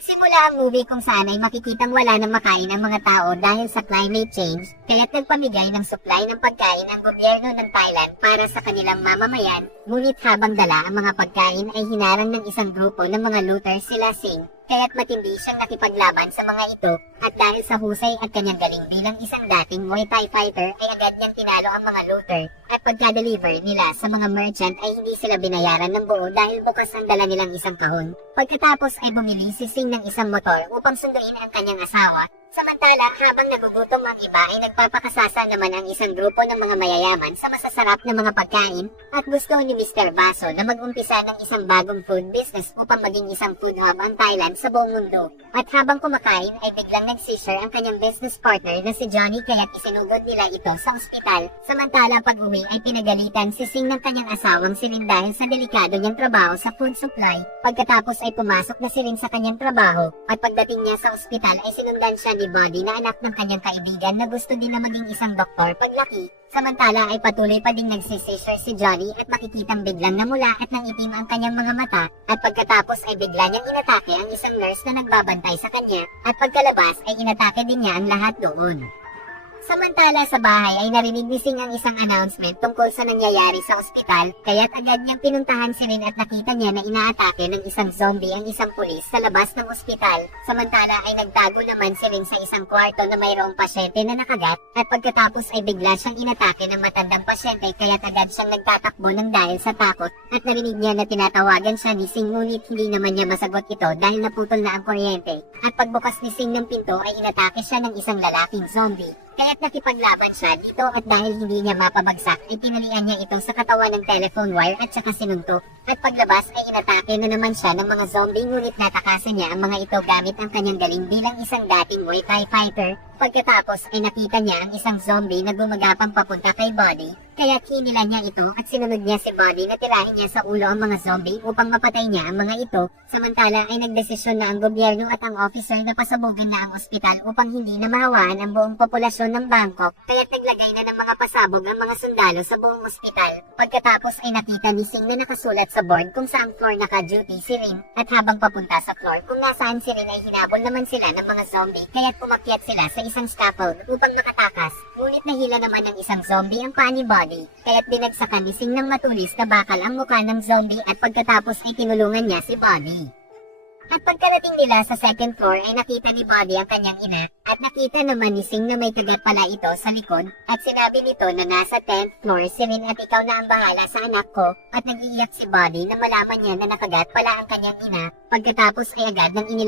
Nagsimula ang movie kung saan ay makikitang wala nang makain ang mga tao dahil sa climate change, kaya't nagpamigay ng supply ng pagkain ang gobyerno ng Thailand para sa kanilang mamamayan, ngunit habang dala ang mga pagkain ay hinarang ng isang grupo ng mga looters sila Singh, kaya't matindi siyang nakipaglaban sa mga ito, at dahil sa husay at kanyang galing bilang isang dating Muay Thai fighter ay agad niyang tinalo ang mga looter, at pagka-deliver nila sa mga merchant ay hindi sila binayaran ng buo dahil bukas ang dala nilang isang kahon. Pagkatapos ay bumili si Singh ng isang motor upang sunduin ang kanyang asawa. Samantalang habang nagugutom ang iba ay nagpapakasasa naman ang isang grupo ng mga mayayaman sa masasarap na mga pagkain at gusto ni Mr. Baso na mag-umpisa ng isang bagong food business upang maging isang food hub ang Thailand sa buong mundo. At habang kumakain ay biglang nag-seizure ang kanyang business partner na si Johnny kaya't isinugod nila ito sa ospital. Samantala pag-uwi ay pinagalitan si Singh ng kanyang asawang si Lin dahil sa delikado niyang trabaho sa food supply. Pagkatapos ay pumasok na si Lin sa kanyang trabaho at pagdating niya sa ospital ay sinundan siya ni Body na anak ng kanyang kaibigan na gusto din na maging isang doktor paglaki. Samantala ay patuloy pa ding nagsisisure si Johnny at makikitang biglang namula at nangitim ang kanyang mga mata at pagkatapos ay bigla niyang inatake ang isang nurse na nagbabantay sa kanya at pagkalabas ay inatake din niya ang lahat doon. Samantala sa bahay ay narinig ni Singh ang isang announcement tungkol sa nangyayari sa ospital, kaya't agad niyang pinuntahan si Lin at nakita niya na inaatake ng isang zombie ang isang pulis sa labas ng ospital. Samantala ay nagtago naman si Lin sa isang kwarto na mayroong pasyente na nakagat at pagkatapos ay bigla siyang inatake ng matandang pasyente kaya't agad siyang nagtatakbo ng dahil sa takot at narinig niya na tinatawagan siya ni Singh ngunit hindi naman niya masagot ito dahil naputol na ang kuryente. At pagbukas ni Singh ng pinto ay inatake siya ng isang lalaking zombie. Kaya't nakipaglaban siya dito at dahil hindi niya mapabagsak ay tinalian niya ito sa katawan ng telephone wire at saka sinuntok. At paglabas ay inatake na naman siya ng mga zombie ngunit natakasan niya ang mga ito gamit ang kanyang galing bilang isang dating Muay Thai fighter. Pagkatapos ay nakita niya ang isang zombie na gumagapang papunta kay Body, kaya't hinila niya ito at sinunod niya si Body na tirahin niya sa ulo ang mga zombie upang mapatay niya ang mga ito. Samantala ay nagdesisyon na ang gobyerno at ang officer na pasabugin na ang ospital upang hindi na mahawaan ang buong populasyon ng Bangkok, kaya't naglagay na ng mga pasabog ang mga sundalo sa buong ospital. Pagkatapos ay nakita ni Singh na nakasulat sa board kung saang floor naka-duty si Rin at habang papunta sa floor kung nasaan si Rin ay hinabol naman sila ng mga zombie kaya't pumakyat sila sa isang scaffold upang makatakas. Ngunit nahila naman ng isang zombie ang paa ni Body, kaya't binagsakan ni Singh ng matulis na bakal ang mukha ng zombie at pagkatapos ay tinulungan niya si Body. At pagkarating nila sa second floor ay nakita ni Body ang kanyang ina at nakita naman ni Singh na may kagat pala ito sa likod at sinabi nito na nasa 10th floor si Rin at ikaw na ang bahala sa anak ko at nag-iiyak si Body na malaman niya na nakagat pala ang kanyang ina. Pagkatapos ay agad nang